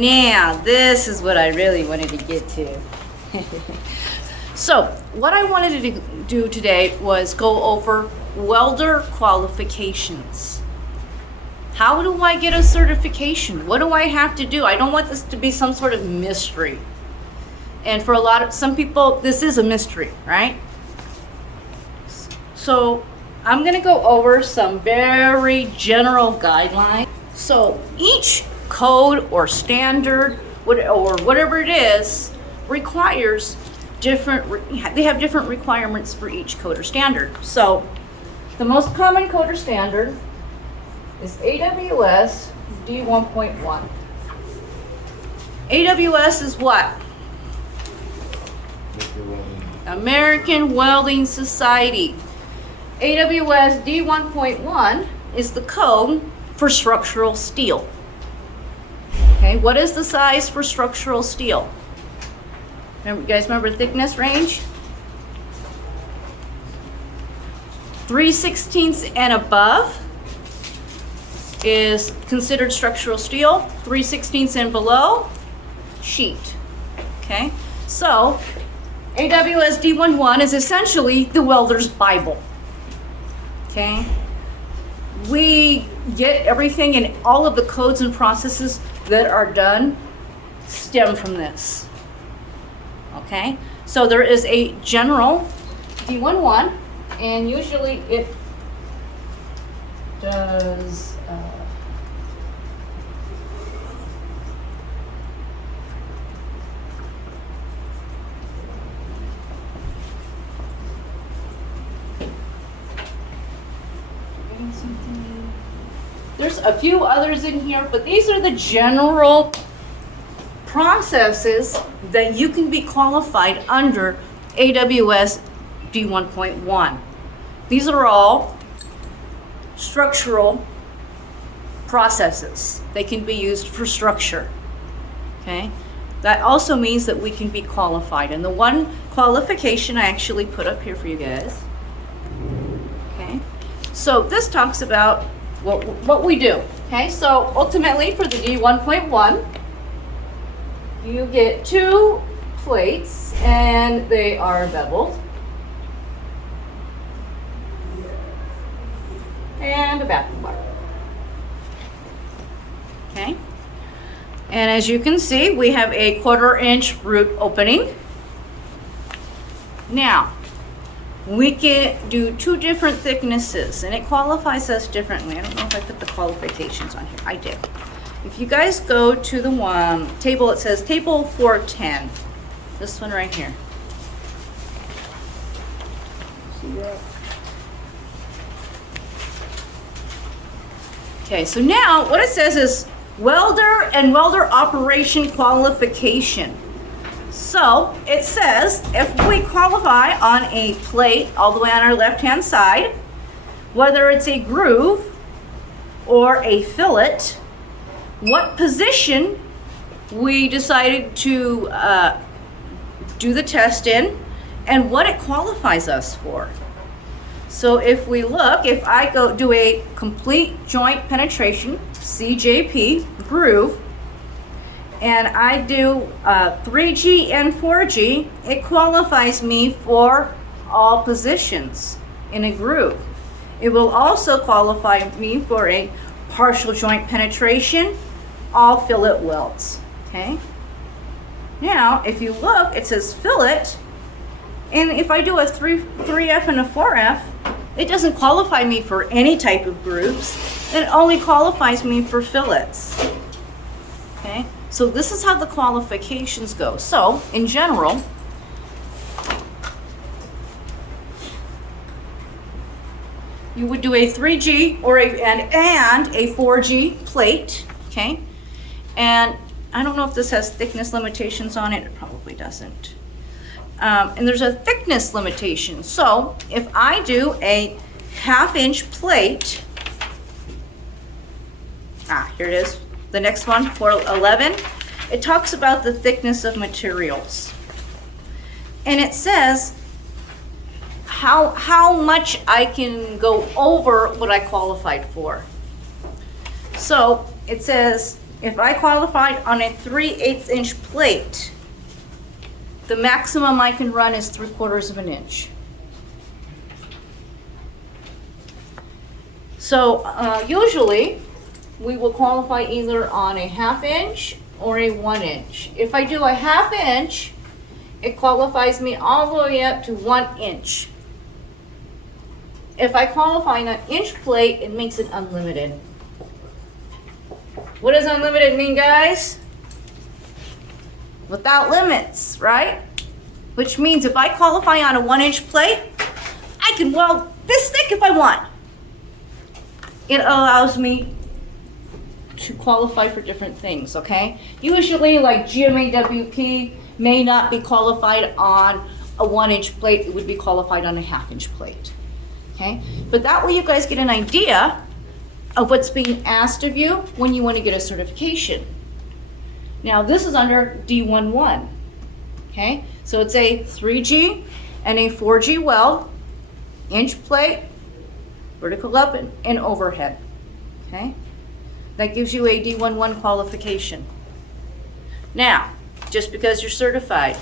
Now, this is what I really wanted to get to. So, what I wanted to do today was go over welder qualifications. How do I get a certification? What do I have to do? I don't want this to be some sort of mystery. And for some people, this is a mystery, right? So, I'm going to go over some very general guidelines. So, each code or standard or whatever it is requires they have different requirements for each code or standard. So, the most common code or standard is AWS D1.1. AWS is what? American Welding Society. AWS D1.1 is the code for structural steel. Okay, what is the size for structural steel? You guys remember thickness range? 3/16 and above is considered structural steel. 3/16 and below, sheet. Okay, so AWS D1.1 is essentially the welder's Bible. Okay, we get everything and all of the codes and processes that are done stem from this. Okay, so there is a general D1.1, and usually it does there's a few others in here, but these are the general processes that you can be qualified under AWS D1.1. These are all structural processes. They can be used for structure. Okay? That also means that we can be qualified. And the one qualification I actually put up here for you guys. Okay? So this talks about what we do. Okay, so ultimately for the D1.1, you get 2 plates and they are beveled. And a backing bar. Okay, and as you can see, we have a 1/4-inch root opening. Now, we can do 2 different thicknesses, and it qualifies us differently. I don't know if I put the qualifications on here. I did. If you guys go to the one table, it says table 410. This one right here. See that? Okay, so now what it says is welder and welder operation qualification. So it says if we qualify on a plate all the way on our left-hand side, whether it's a groove or a fillet, what position we decided to do the test in, and what it qualifies us for. So if we look, if I go do a complete joint penetration, CJP, groove, and I do 3G and 4G, it qualifies me for all positions in a groove. It will also qualify me for a partial joint penetration, all fillet welds. Okay. Now, if you look, it says fillet, and if I do a 3F and a 4F, it doesn't qualify me for any type of grooves. It only qualifies me for fillets. Okay. So this is how the qualifications go. So, in general, you would do a 3G or and a 4G plate, okay? And I don't know if this has thickness limitations on it. It probably doesn't. And there's a thickness limitation. So if I do a 1/2-inch plate, here it is. The next one, 411, it talks about the thickness of materials. And it says how much I can go over what I qualified for. So it says if I qualified on a 3/8 inch plate, the maximum I can run is 3/4 of an inch. So usually we will qualify either on a 1/2 inch or a 1 inch. If I do a 1/2 inch, it qualifies me all the way up to 1 inch. If I qualify on an inch plate, it makes it unlimited. What does unlimited mean, guys? Without limits, right? Which means if I qualify on a 1 inch plate, I can weld this thick if I want. It allows me to qualify for different things, okay? Usually like GMAW may not be qualified on a 1 inch plate, it would be qualified on a 1/2 inch plate, okay? But that way you guys get an idea of what's being asked of you when you want to get a certification. Now this is under D11, okay? So it's a 3G and a 4G weld, inch plate, vertical up and overhead, okay? That gives you a D11 qualification. Now, just because you're certified,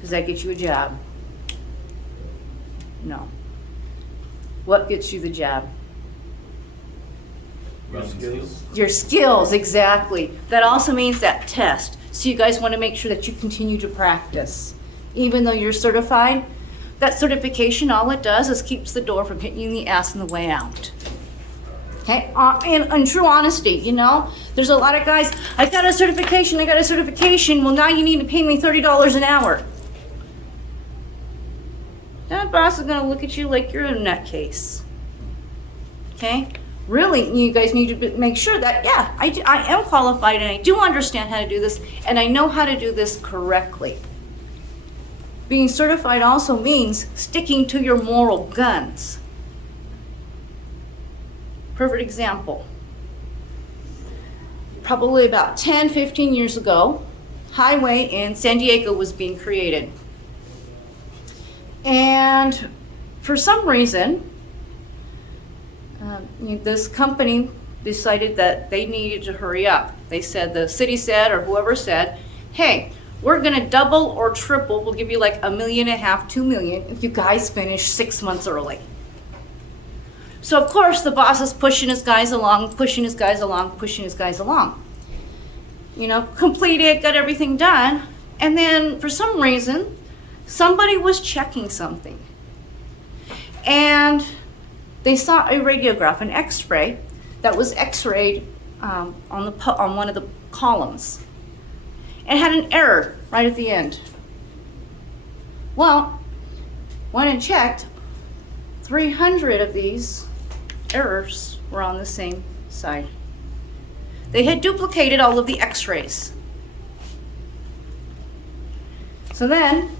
does that get you a job? No. What gets you the job? Your skills. Your skills, exactly. That also means that test. So you guys want to make sure that you continue to practice. Even though you're certified, that certification, all it does is keeps the door from hitting you in the ass on the way out. Okay, in true honesty, you know, there's a lot of guys, I got a certification, well now you need to pay me $30 an hour. That boss is gonna look at you like you're a nutcase. Okay, really, you guys need to make sure that, yeah, I am qualified and I do understand how to do this and I know how to do this correctly. Being certified also means sticking to your moral guns. Perfect example. Probably about 10, 15 years ago, highway in San Diego was being created. And for some reason, this company decided that they needed to hurry up. They said, the city said, or whoever said, hey, we're gonna double or triple, we'll give you like $1.5 million, $2 million if you guys finish 6 months early. So of course the boss is pushing his guys along, You know, completed, got everything done, and then for some reason, somebody was checking something. And they saw a radiograph, an x-ray, that was x-rayed on one of the columns. It had an error right at the end. Well, went and checked, 300 of these errors were on the same side. They had duplicated all of the x-rays. So then,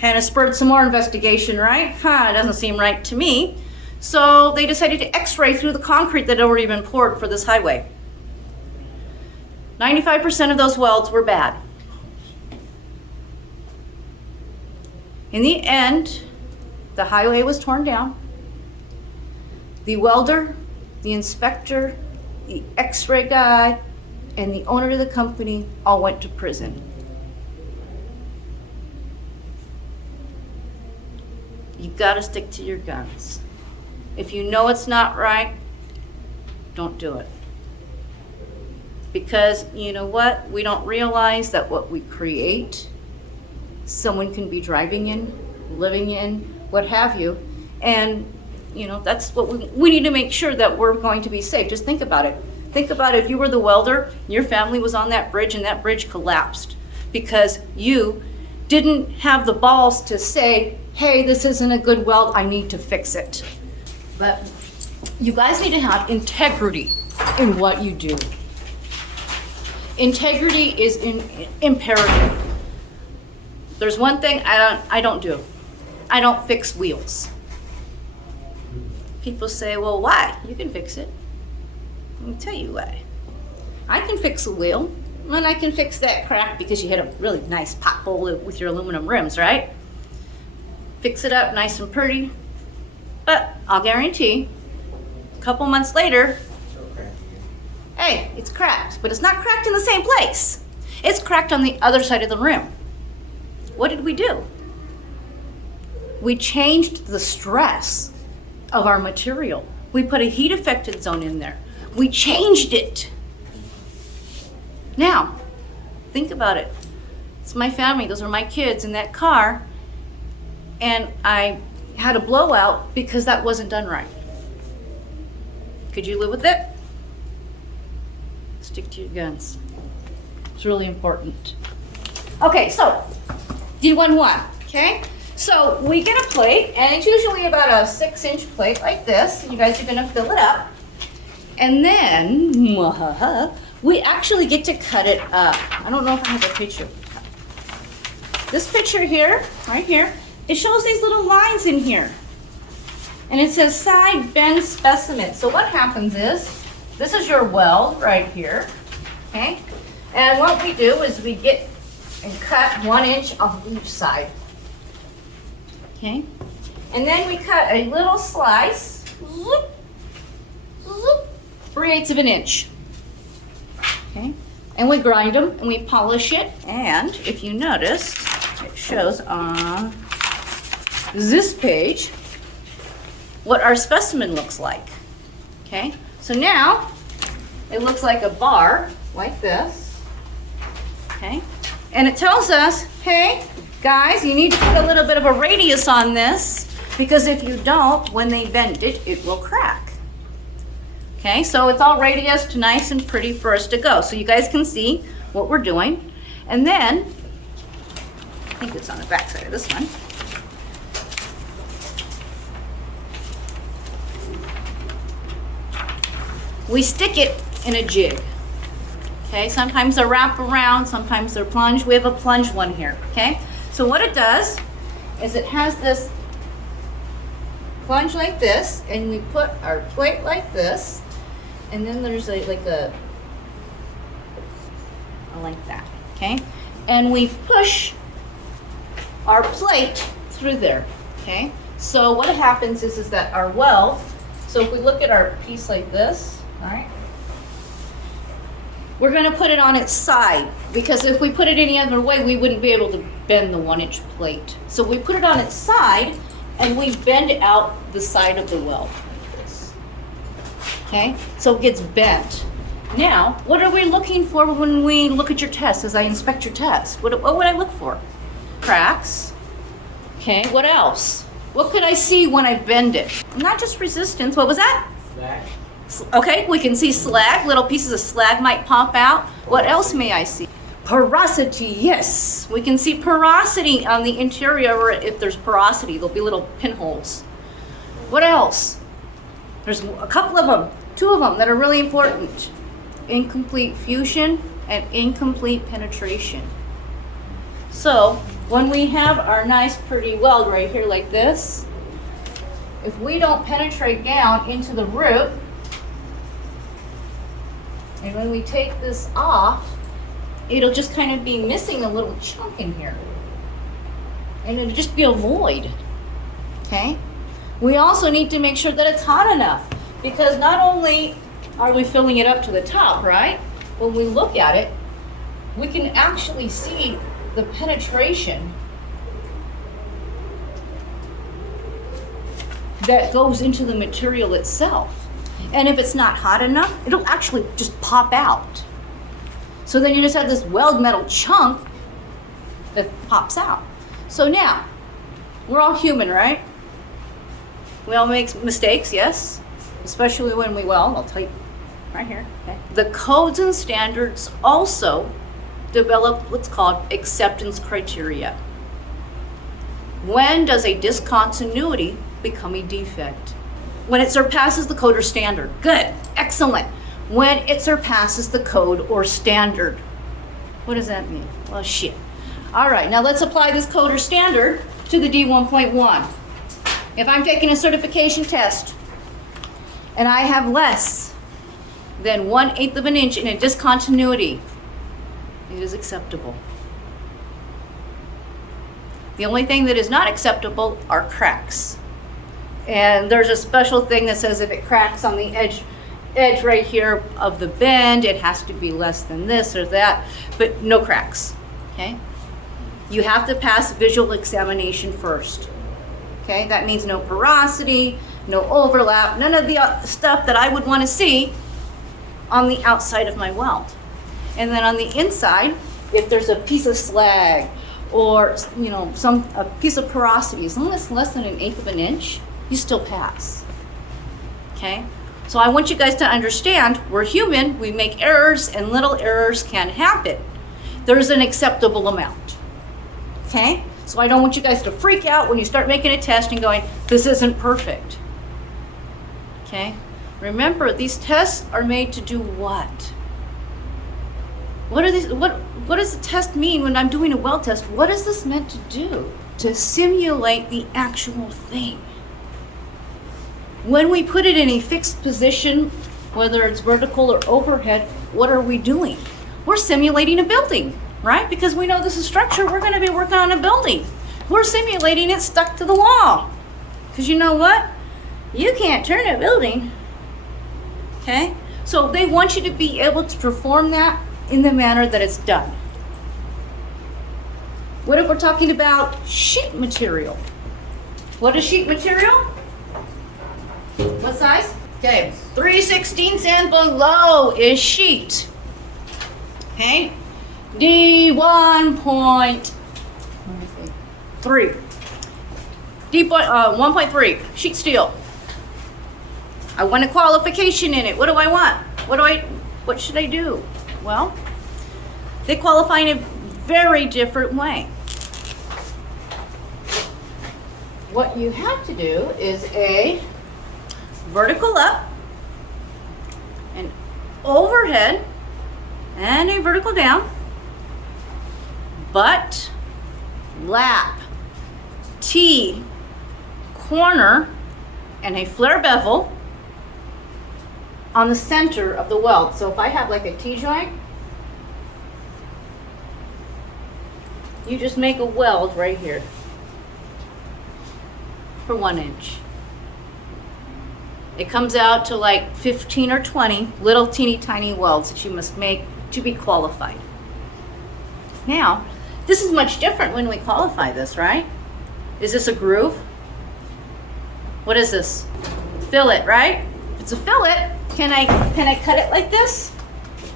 kind of spurred some more investigation, right? It doesn't seem right to me. So they decided to x-ray through the concrete that had already been poured for this highway. 95% of those welds were bad. In the end, the highway was torn down. The welder, the inspector, the x-ray guy, and the owner of the company all went to prison. You gotta stick to your guns. If you know it's not right, don't do it. Because you know what? We don't realize that what we create, someone can be driving in, living in, what have you. And you know, that's what we need to make sure that we're going to be safe. Just think about it. Think about if you were the welder, your family was on that bridge and that bridge collapsed because you didn't have the balls to say, hey, this isn't a good weld, I need to fix it. But you guys need to have integrity in what you do. Integrity is imperative. There's one thing I don't do. I don't fix wheels. People say, well, why? You can fix it. Let me tell you why. I can fix a wheel, and I can fix that crack because you hit a really nice pothole with your aluminum rims, right? Fix it up nice and pretty. But I'll guarantee, a couple months later, hey, it's cracked, but it's not cracked in the same place. It's cracked on the other side of the rim. What did we do? We changed the stress of our material. We put a heat affected zone in there. We changed it. Now, think about it. It's my family, those are my kids in that car, and I had a blowout because that wasn't done right. Could you live with it? Stick to your guns. It's really important. Okay, so D11, okay? So we get a plate, and it's usually about a 6-inch plate like this, and you guys are gonna fill it up. And then, we actually get to cut it up. I don't know if I have a picture. This picture here, right here, it shows these little lines in here. And it says side bend specimen. So what happens is, this is your weld right here, okay? And what we do is we get and cut 1 inch off each side. Okay, and then we cut a little slice, 3/8 of an inch. Okay, and we grind them and we polish it. And if you notice, it shows on this page what our specimen looks like. Okay, so now it looks like a bar like this. Okay, and it tells us, hey, guys, you need to put a little bit of a radius on this, because if you don't, when they bend it, it will crack. Okay, so it's all radiused nice and pretty for us to go. So you guys can see what we're doing. And then, I think it's on the back side of this one. We stick it in a jig. Okay, sometimes they're wrap around, sometimes they're plunge. We have a plunge one here, okay? So what it does is it has this plunge like this, and we put our plate like this, and then there's like that, okay? And we push our plate through there, okay? So what happens is that our weld, so if we look at our piece like this, all right? We're gonna put it on its side, because if we put it any other way, we wouldn't be able to bend the 1-inch plate. So we put it on its side, and we bend out the side of the weld like this. Okay, so it gets bent. Now, what are we looking for when we look at your test, as I inspect your test? What would I look for? Cracks. Okay, what else? What could I see when I bend it? Not just resistance, what was that? Slag. Okay, we can see slag, little pieces of slag might pop out. What else may I see? Porosity, yes. We can see porosity on the interior, or if there's porosity, there'll be little pinholes. What else? There's a couple of them, 2 of them that are really important. Incomplete fusion and incomplete penetration. So, when we have our nice pretty weld right here like this, if we don't penetrate down into the root, and when we take this off, it'll just kind of be missing a little chunk in here. And it'll just be a void, okay? We also need to make sure that it's hot enough, because not only are we filling it up to the top, right? When we look at it, we can actually see the penetration that goes into the material itself. And if it's not hot enough, it'll actually just pop out. So then you just have this weld metal chunk that pops out. So now, we're all human, right? We all make mistakes, yes? Especially when we weld. I'll tell you right here, okay? The codes and standards also develop what's called acceptance criteria. When does a discontinuity become a defect? When it surpasses the code or standard. Good, excellent. When it surpasses the code or standard. What does that mean? Well, shit. All right, now let's apply this code or standard to the D1.1. If I'm taking a certification test and I have less than 1/8 of an inch in a discontinuity, it is acceptable. The only thing that is not acceptable are cracks. And there's a special thing that says if it cracks on the edge edge right here of the bend. It has to be less than this or that, but no cracks, okay? You have to pass visual examination first, okay? That means no porosity, no overlap, none of the stuff that I would want to see on the outside of my weld. And then on the inside, if there's a piece of slag or, you know, a piece of porosity, as long as it's less than 1/8 of an inch, you still pass, okay? So I want you guys to understand, we're human, we make errors, and little errors can happen. There's an acceptable amount, okay? So I don't want you guys to freak out when you start making a test and going, this isn't perfect, okay? Remember, these tests are made to do what? What are these? What does the test mean when I'm doing a weld test? What is this meant to do? To simulate the actual thing. When we put it in a fixed position, whether it's vertical or overhead, what are we doing? We're simulating a building, right? Because we know this is structure, we're going to be working on a building. We're simulating it stuck to the wall. Because you know what? You can't turn a building. Okay? So they want you to be able to perform that in the manner that it's done. What if we're talking about sheet material? What is sheet material? What size? Okay, 3/16 and below is sheet. Okay, D1.3. D1.3, sheet steel. I want a qualification in it. What do I want? What should I do? Well, they qualify in a very different way. What you have to do is a vertical up, an overhead, and a vertical down, butt, lap, T, corner, and a flare bevel on the center of the weld. So if I have like a T-joint, you just make a weld right here for 1 inch. It comes out to like 15 or 20 little teeny tiny welds that you must make to be qualified. Now, this is much different when we qualify this, right? Is this a groove? What is this? Fillet, right? If it's a fillet, can I cut it like this?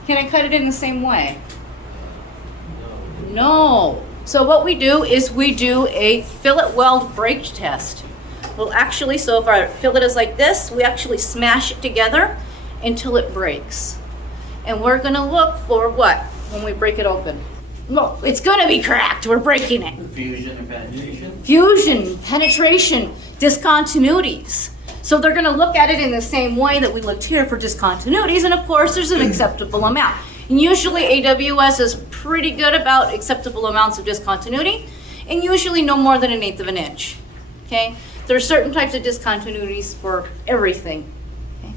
Can I cut it in the same way? No. So what we do is we do a fillet weld break test. Well, actually, so if our fillet is like this, we actually smash it together until it breaks. And we're gonna look for what when we break it open? Well, it's gonna be cracked, we're breaking it. Fusion and penetration? Fusion, penetration, discontinuities. So they're gonna look at it in the same way that we looked here for discontinuities, and of course there's an acceptable amount. And usually AWS is pretty good about acceptable amounts of discontinuity, and usually no more than 1/8 of an inch, okay? There are certain types of discontinuities for everything. Okay.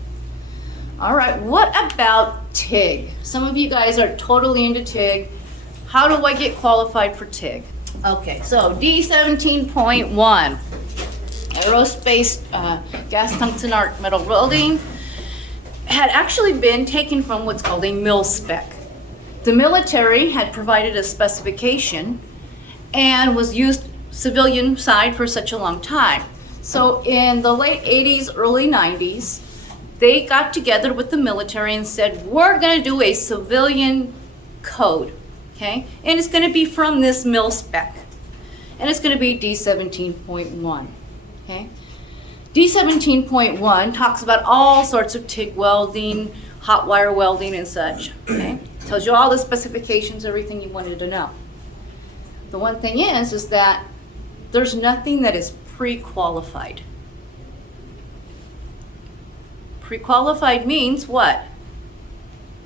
All right, what about TIG? Some of you guys are totally into TIG. How do I get qualified for TIG? Okay, so D17.1, aerospace gas tungsten arc metal welding, had actually been taken from what's called a mil spec. The military had provided a specification and was used civilian side for such a long time. So in the late 80s, early 90s, they got together with the military and said, we're gonna do a civilian code, okay? And it's gonna be from this mil spec. And it's gonna be D17.1, okay? D17.1 talks about all sorts of TIG welding, hot wire welding and such, okay? Tells you all the specifications, everything you wanted to know. The one thing is that there's nothing that is pre-qualified. Pre-qualified means what?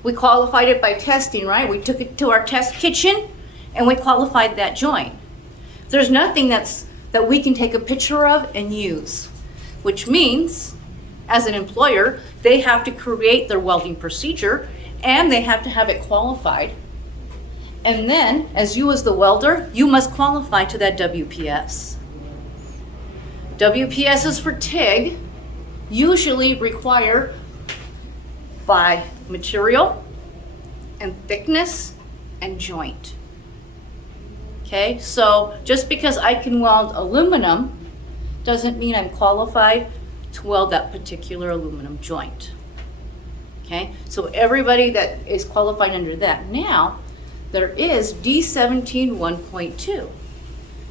We qualified it by testing, right? We took it to our test kitchen and we qualified that joint. There's nothing that we can take a picture of and use, which means as an employer, they have to create their welding procedure and they have to have it qualified. And then, as you as the welder, you must qualify to that WPS. WPSs for TIG usually require by material and thickness and joint. Okay, so just because I can weld aluminum doesn't mean I'm qualified to weld that particular aluminum joint. Okay, so everybody that is qualified under that now, there is D17 1.2.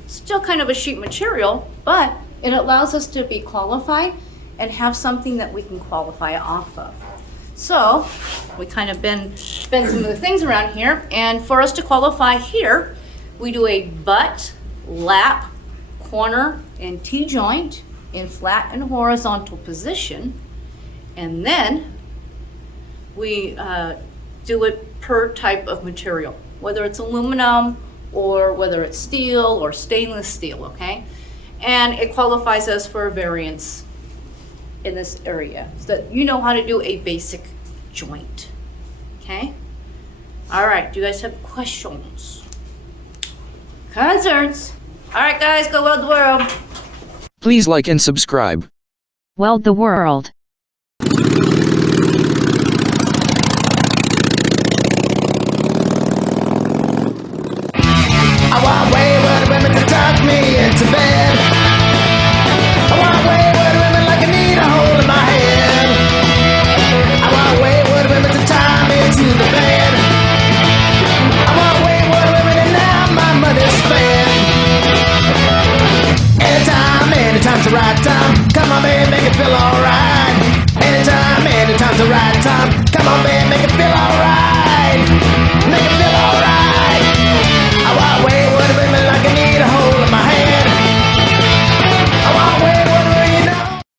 Still kind of a sheet material, but it allows us to be qualified and have something that we can qualify off of. So we kind of bend some of the things around here, and for us to qualify here, we do a butt, lap, corner, and T-joint in flat and horizontal position, and then we do it per type of material, whether it's aluminum or whether it's steel or stainless steel, okay? And it qualifies us for a variance in this area, so that you know how to do a basic joint, okay? All right, do you guys have questions? Concerns? All right, guys, go weld the world. Please like and subscribe. Weld the world.